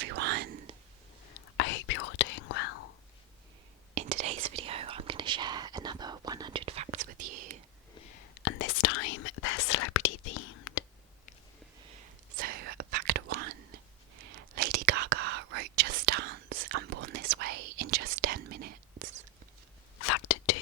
everyone, I hope you're all doing well. In today's video I'm going to share another 100 facts with you, and this time they're celebrity themed. So fact 1, Lady Gaga wrote Just Dance and Born This Way in just 10 minutes. Fact 2,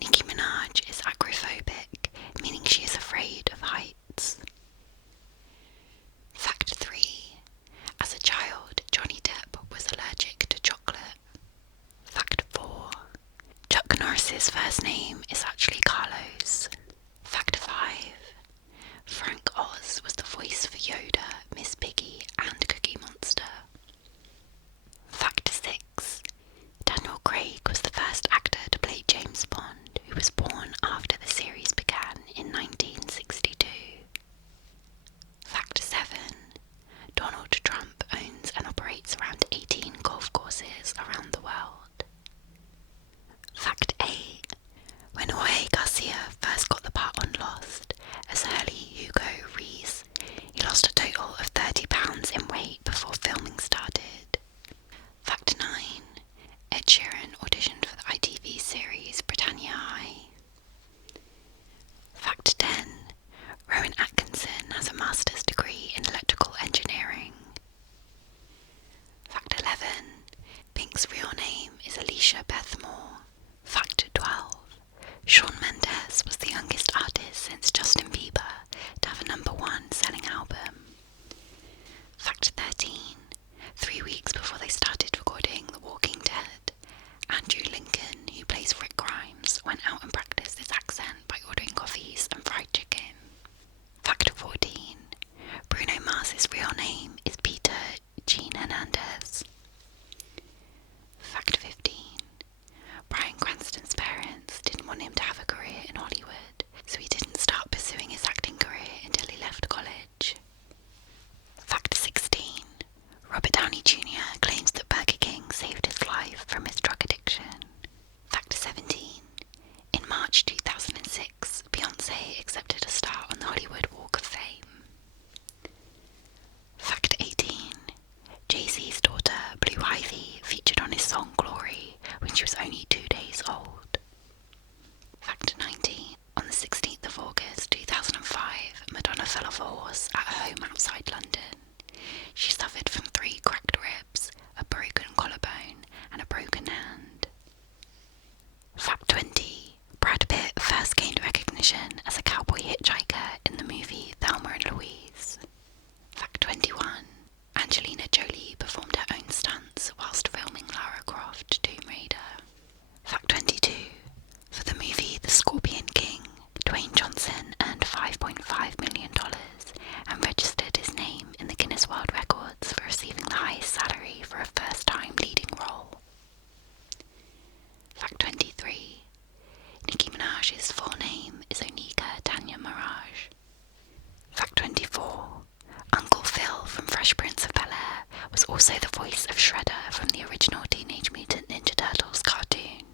Nicki Minaj is agoraphobic, meaning she is afraid of heights. Fact 3, as a child, Johnny Depp was allergic to chocolate. Fact 4, Chuck Norris's first name is actually Carlos. Fact 5, Frank Oz was the voice for Yoda, Miss Piggy and Cookie Monster. Fact 6, Daniel Craig was the first actor to play James Bond, who was born after the series began in 1962. Fact 7, Donald Trump owns and operates around 18 golf courses around the world. Fact 8, when Jorge Garcia first got the part on Lost as Hurley Hugo Reese, he lost a total of 30 pounds in weight before filming started. Fact 9, Ed Sheeran auditioned for the ITV series Britannia High. Fact 10, Rowan Atkinson has a master's degree in electrical engineering. Fact 11, Pink's real name is Alicia Beth Moore. Fact 12, Shawn Mendes was the youngest artist since Justin Bieber to have a #1 selling album. Fact 13, 3 weeks before they started recording The Walking Dead, Andrew Lincoln, who plays Rick Grimes, went out and practiced his accent by ordering coffees and fried chicken. Fact 14, Bruno Mars's real name is Peter Jean Hernandez. Fact 15, Bryan Cranston's parents didn't want him to have a career in Hollywood, so he didn't start pursuing his acting career until he left college. Fact 16, Robert Downey Jr. claims that Burger King saved his life from his drug addiction. Fact 17, in March 2006, Beyoncé accepted a star on the Hollywood Walk of Fame. Fact 18, Jay-Z's daughter, Blue Ivy, featured on his song Glory when she was only 2 days old. Fact 19, on the 16th of August 2005, Madonna fell off a horse at her home outside London. She suffered from 3 cracked ribs, a broken collarbone and a broken hand. Fact 20, Brad Pitt first gained recognition as a cowboy hitchhiker in the movie Thelma and Louise. Fact 21, Angelina Jolie performed her own stunts whilst filming Lara Croft Tomb Raider. Fact 22, for the movie The Scorpion King, Dwayne Johnson earned $5.5 million and registered his name in the Guinness World Records for receiving the highest salary for a first-time leading role. Fact 23, Nicki Minaj's full name is Onika Tanya Mirage. Fact 24, Uncle Phil from Fresh Prince of Bel-Air was also the voice of Shredder from the original Teenage Mutant Ninja Turtles cartoon.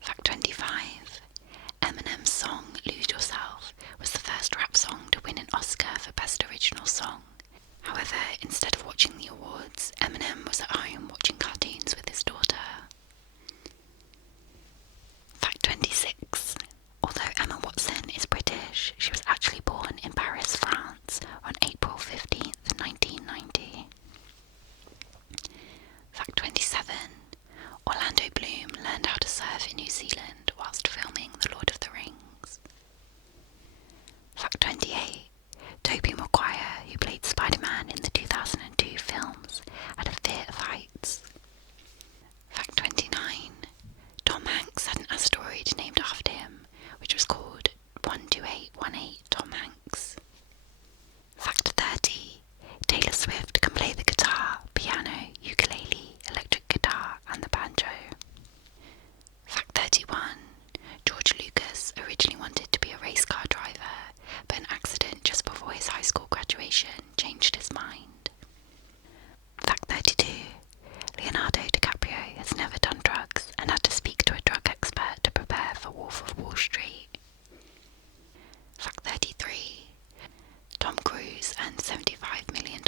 Fact 25, Eminem's song Lose Yourself was the first rap song to win an Oscar for Best Original Song. However, instead of watching the awards, Eminem was at home watching cartoons with his daughter. Fact 26, although Emma Watson is British, she was actually born in Paris, France on April 15th, 1990. Fact 27, Orlando Bloom learned how to surf in New Zealand whilst filming The Lord of the Rings. Fact 28, Tobey Maguire, who played Spider-Man in the 2002 films, had a fear of heights. Fact 29, Tom Hanks had an asteroid named after him, which was called 12818 Tom Hanks. Fact 30, Taylor Swift can play the guitar, piano, ukulele, electric guitar and the banjo. Fact 31, George Lucas originally wanted to be a race car driver, but an accident just before his high school graduation changed his mind. Fact 32, Leonardo DiCaprio has never done drugs and had to speak to a drug expert to prepare for Wolf of Wall Street. Fact 33, Tom Cruise earned $75 million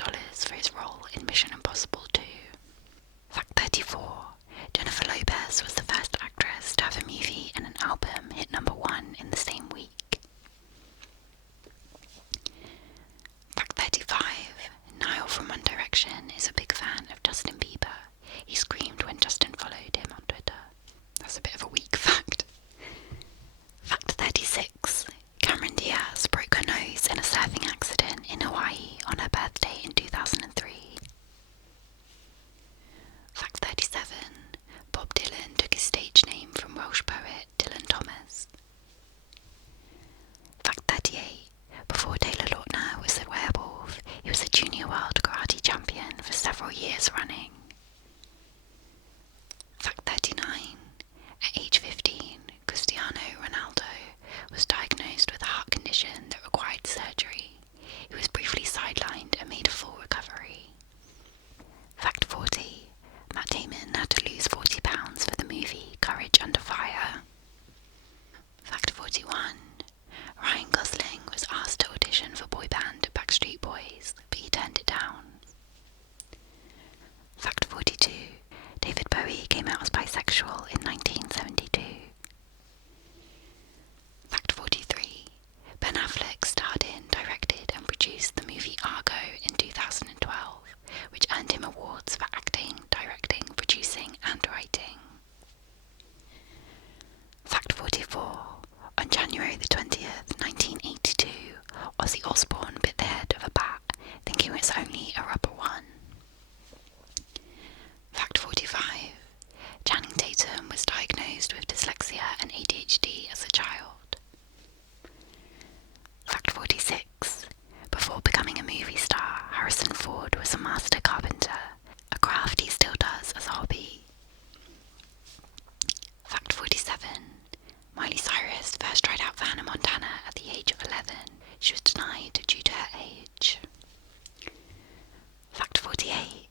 senior world karate champion for several years running. Fact 39. At age 15, Cristiano Ronaldo was diagnosed with a heart condition that required surgery. He was briefly sidelined and made a full recovery. Fact 40. Matt Damon had to lose 40 pounds for the movie Courage Under Fire. Fact 41. Ryan Gosling was asked to audition for boy band Backstreet Boys, but he turned it down. Fact 42. David Bowie came out as bisexual in 1972. Fact 43. Ben Affleck starred in, directed and produced the movie Argo in 2012, which earned him awards for acting, directing, producing and writing. Fact 44. On January the 20th, 1982, Ozzy Osbourne bit the head of a bat, thinking it was only a rubber one. Fact 45. Channing Tatum was diagnosed with dyslexia and ADHD as a child. Fact 46. Before becoming a movie star, Harrison Ford was a master carpenter, a craft he still does as a hobby. Fact 47. Miley Cyrus first tried out for Hannah Montana at the age of 11. She was denied due to her age. Fact 48.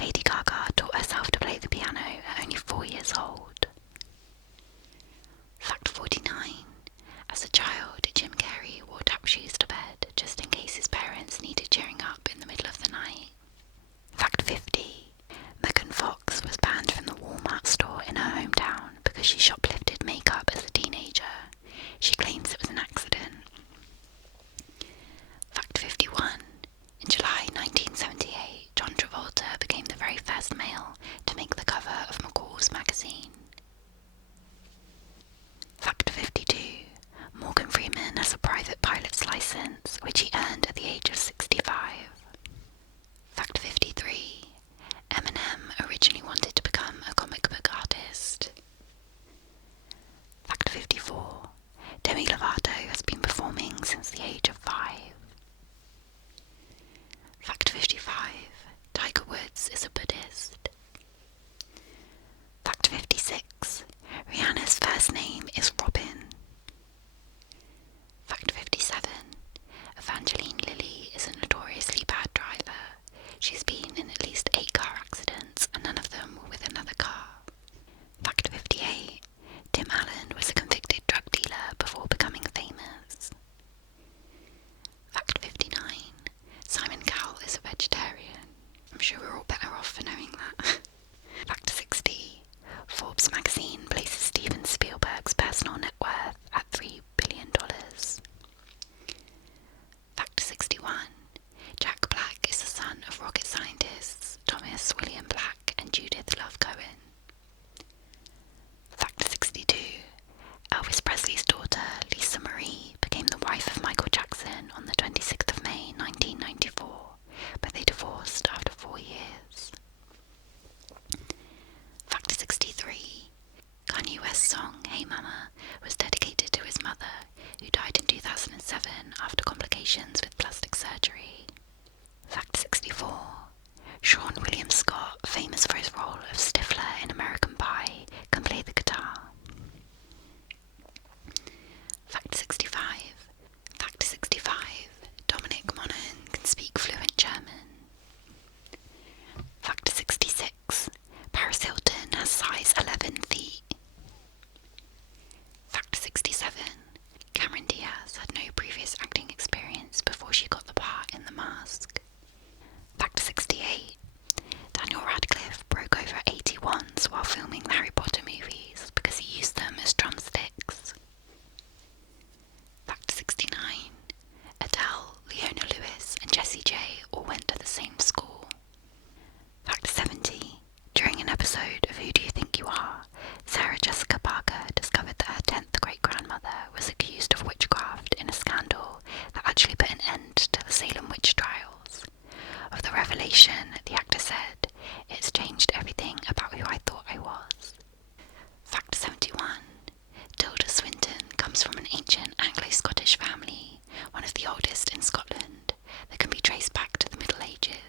Lady Gaga taught herself to play the piano at only 4 years old. Fact 49. As a child, Jim Carrey wore tap shoes to bed just in case his parents needed cheering up in the middle of the night. Fact 50. Megan Fox was banned from the Walmart store in her hometown because she shoplifted makeup as a teenager. She claims it was an accident. Fact 51. In July 1978, John Travolta became the very first male to make the cover of McCall's magazine. Fact 52. Morgan Freeman has a private pilot's license, which he earned at the age of 65. Fact 53. Eminem originally wanted to become a comic book artist. Fact 54. Demi Lovato has been performing since the age of 5. Fact 55. Tiger Woods is a Buddhist. Fact 56. Rihanna's first name is Robin. Fact 57. Evangeline Lilly is a notoriously bad driver. She's been in at least 8 car accidents and none of them were with another car. Fact 58. Tim Allen was a convicted drug dealer before becoming famous. Fact 59. Simon Cowell is a vegetarian. I'm sure we're all better off for knowing that. Fact 60. Forbes magazine places Steven Spielberg's personal net worth at $3 billion. Fact 61. Jack Black is the son of rocket scientists Thomas William Black and Judith Love Cohen. Fact 62. Elvis Presley's daughter, Lisa Marie, became the wife of Michael Jackson on the 26th of May 1994, but they divorced after 4 years. Fact 63. Kanye West's song Hey Mama was dedicated to his mother, who died in 2007 after complications with plastic surgery. Fact 64. Sean William Scott, famous for his role of Stifler in American Pie, can play the guitar. Fact 65. Fact 65. Dominic Monaghan can speak fluent German. Fact 66. Paris Hilton has size 11 feet. Fact 67. Cameron Diaz had no previous acting experience before she got the part in The Mask. Fact 68. Daniel Radcliffe broke over 80 wands while filming the Harry Potter movies because he used them as drumsticks. Fact 69. Adele, Leona Lewis and Jessie J all went to the same school. Fact 70. During an episode of Who Do You Think You Are, Sarah Jessica Parker discovered that her 10th great-grandmother was accused of witchcraft in a scandal that actually put an end to the Salem witch trials. Of the revelation, the actor said, "It's changed everything about who I thought I was." Fact 71. Tilda Swinton comes from an ancient Anglo-Scottish family, one of the oldest in Scotland, that can be traced back to the Middle Ages.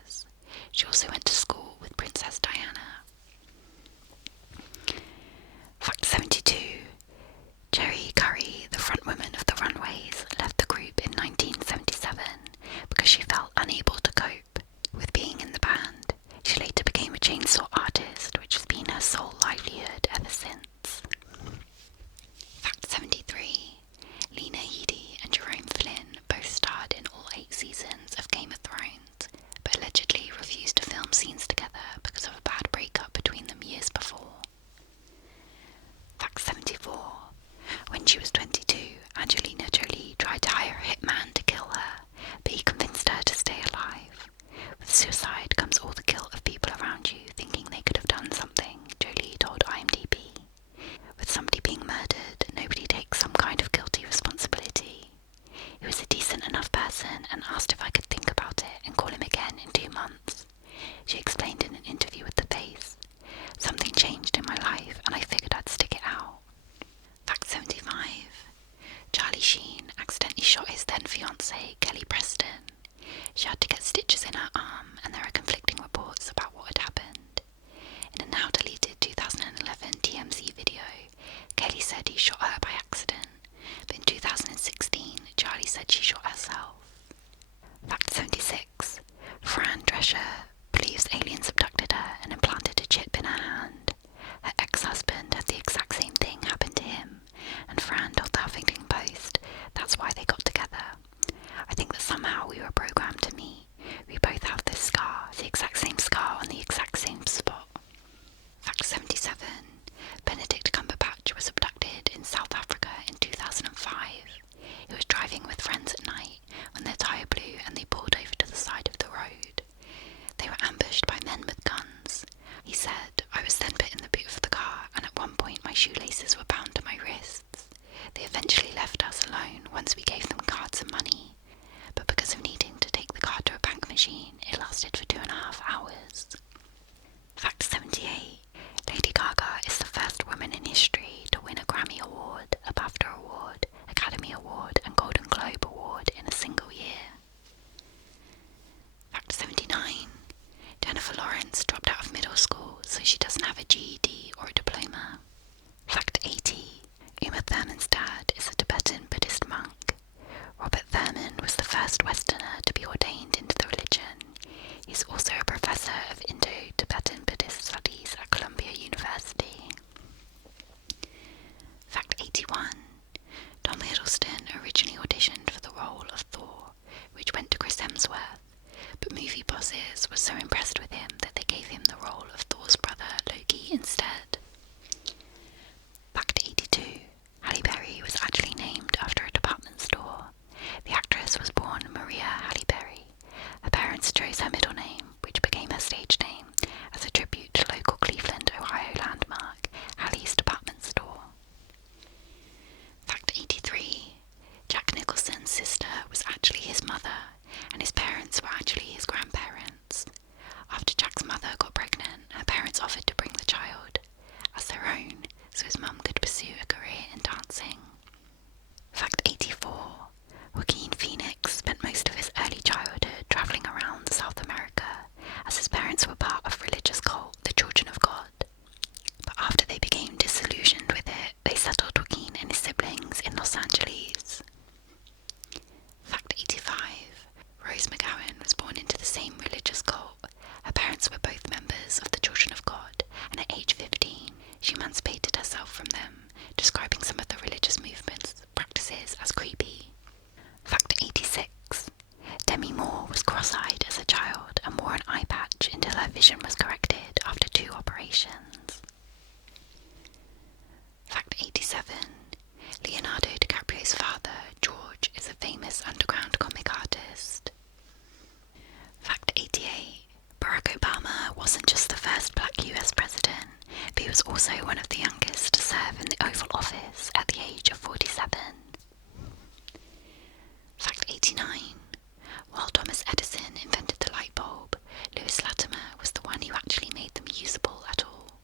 She explained in an interview with The Face. Something changed in my life and I figured I'd stick it out. Fact 75. Charlie Sheen accidentally shot his then fiancée, Kelly Preston. She had to get stitches in her arm and there are conflicting reports about what had happened. In a now deleted 2011 TMZ video, Kelly said he shot her by accident, but in 2016 Charlie said she shot herself. Fact 76. Fran Drescher believes aliens abducted her and implanted a chip in her hand. Her ex-husband had the exact same thing happen to him, and Fran told the Huffington Post that's why they got together. I think that somehow we were programmed to meet. We both have this scar, the exact same scar on the exact same spot. Fact 77. Benedict Cumberbatch was abducted in South Africa in 2005. He was driving with friends at night when their tyre blew and they pulled over to the side of the road. They were ambushed by men with guns. He said, I was then put in the boot of the car and at one point my shoelaces were bound to my wrists. They eventually left us alone once we gave them cards and money, but because of needing to take the car to a bank machine, it lasted for 2.5 hours. Fact 78. Lady Gaga is the first woman in history to win a Grammy Award, a BAFTA Award, Academy Award and Golden Globe Award in a single year. Fact 79. Jennifer Lawrence dropped out of middle school so she doesn't have a GED or a diploma. Fact 80. Uma Thurman's dad is a Tibetan Buddhist monk. Robert Thurman was the first Westerner to be ordained into the religion. He's also a professor of Indo-Tibetan Buddhist Studies at Columbia University. Fact 81. Tom Hiddleston originally auditioned for the role of Thor, which went to Chris Hemsworth, but movie bosses were so impressed with him that they gave him the role of Thor's brother Loki instead. Fact 82. Halle Berry was actually named after a department store. The actress was born Maria Halle Berry. Her parents chose her middle name, which became her stage name, as a tribute to local Cleveland, Ohio landmark, Halle's department store. Fact 83. Jack Nicholson's sister was actually his mother, and his parents were actually his grandparents. After Jack's mother got pregnant, her parents offered to bring the child as their own, so his mum could pursue a career in dancing. Fact 84. Joaquin Phoenix spent most of his early childhood travelling around South America, as his parents were part of religious cult, the Children of God. But after they became disillusioned with it, they settled Joaquin and his siblings in Los Angeles. Fact 85. Rose McGowan was born into the same religious cult. Her parents were both members of the Children of God, and at age 15, she emancipated herself from them, describing some of the religious movements' practices as creepy. Fact 86. Demi Moore was cross-eyed as a child and wore an eye patch until her vision was corrected after 2 operations. Fact 87. Leonardo DiCaprio's father, George, is a famous underground comic artist. Fact 88. Barack Obama wasn't just the first black US president, but he was also one of the youngest to serve in the Oval Office at the age of 47. Fact 89. While Thomas Edison invented the light bulb, Lewis Latimer was the one who actually made them usable at all.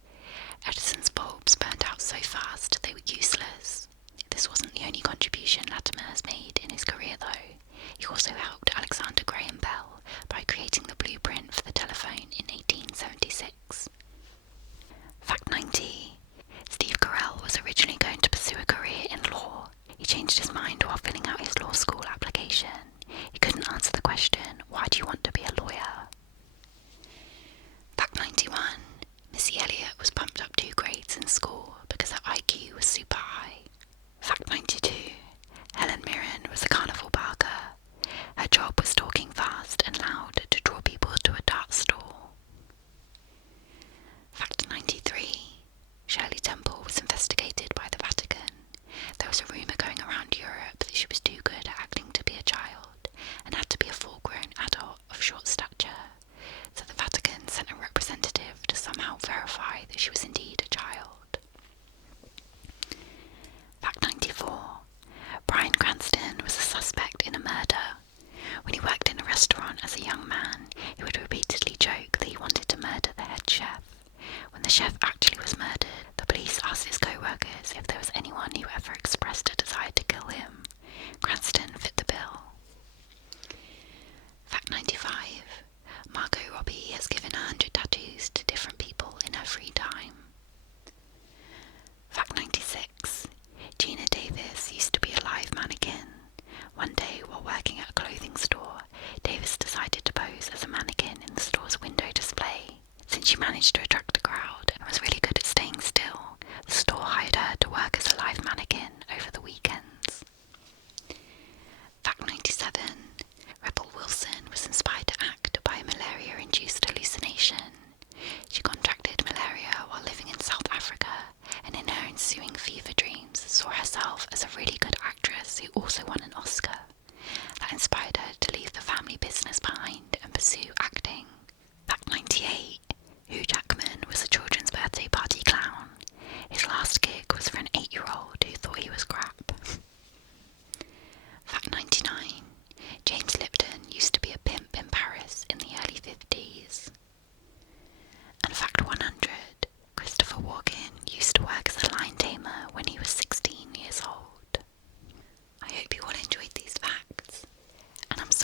Edison's bulbs burned out so fast they were useless. This wasn't the only contribution Latimer has made in his career though. He also helped Alexander Graham Bell by creating the blueprint for the telephone in 1876. Fact 90.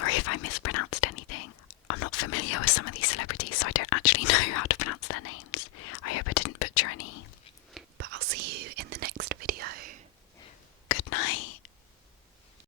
sorry if I mispronounced anything. I'm not familiar with some of these celebrities, so I don't actually know how to pronounce their names. I hope I